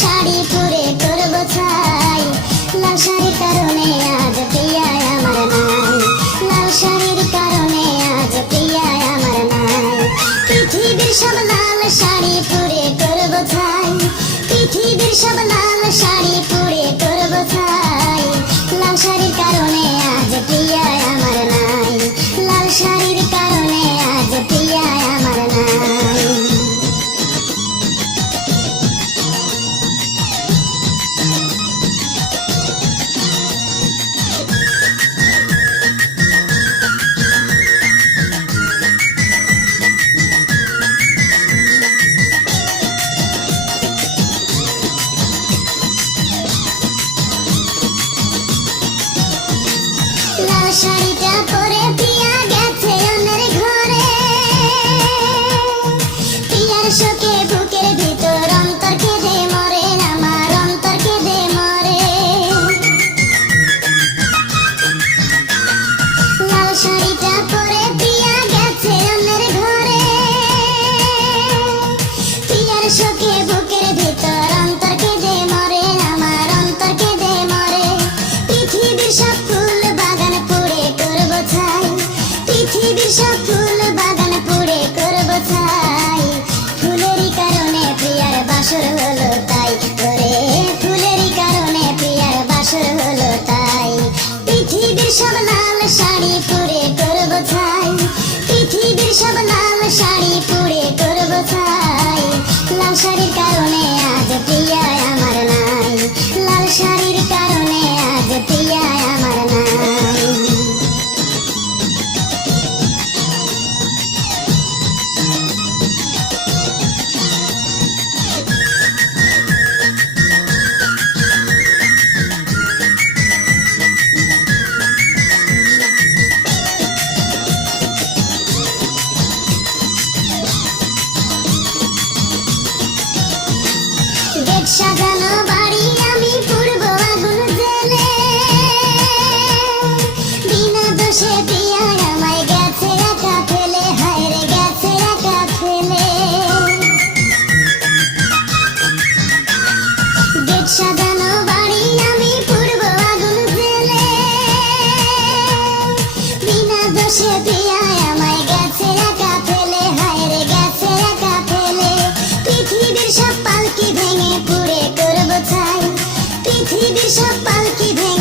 শাড়ি পরে করব ছাই, লাল শাড়ির কারণে আজ প্রিয়ায় আমার নাই, লাল শাড়ির কারণে আজ প্রিয়ায় আমার নাই। পৃথিবীর সব লাল শাড়ি পরে করব ছাই, পৃথিবীর সব লাল শাড়ি পরে করব ছাই, লাল শাড়ির কারণে আজ প্রিয়ায় আমার নাই, লাল শাড়ির কারণে আজ প্রিয়ায় আমার নাই। লাল শাড়িটা পরে প্রিয়া গেছে অন্যের ঘরে, প্রিয়ার শোকে বুকের ভিতর অন্তর কেঁদে মরে, আমার অন্তর কেঁদে মরে। লাল শাড়িটা পরে প্রিয়া গেছে অন্যের ঘরে, প্রিয়ার শোকে বুকের ভিতর অন্তর কেঁদে মরে, আমার অন্তর কেঁদে মরে। পৃথিবীর সব ফুল বাগান পুড়ে করব ছাই, পৃথিবীর সব ফুল বাগান পুড়ে করব ছাই, ফুলেরই কারণে প্রিয়ার বাসর হলো তাই, ওরে ফুলেরই কারণে প্রিয়ার বাসর হলো তাই। পৃথিবীর সব লাল শাড়ি পুড়ে করব ছাই, পৃথিবীর সব লাল শাড়ি পুড়ে করব ছাই, লাল শাড়ির কারণে আজ প্রিয়ায় আমার নাই, লাল শাড়ির কারণে আজ প্রিয়ায় আমার নাই। গেট সাজানো বাড়ি আমি পুড়ব আগুন জ্বেলে, বিনা দোষে প্রিয়া আমায় গেছে একা ফেলে, হায় রে গেছে একা ফেলে। গেট সাজানো বাড়ি আমি পুড়ব আগুন জ্বেলে, বিনা দোষে প্রিয়া আমায় গেছে একা ফেলে, হায় রে গেছে একা ফেলে। পৃথিবীর সব পালকি ভেঙে পুড়ে করব ছাই, পৃথিবীর সব পালকি ভেঙে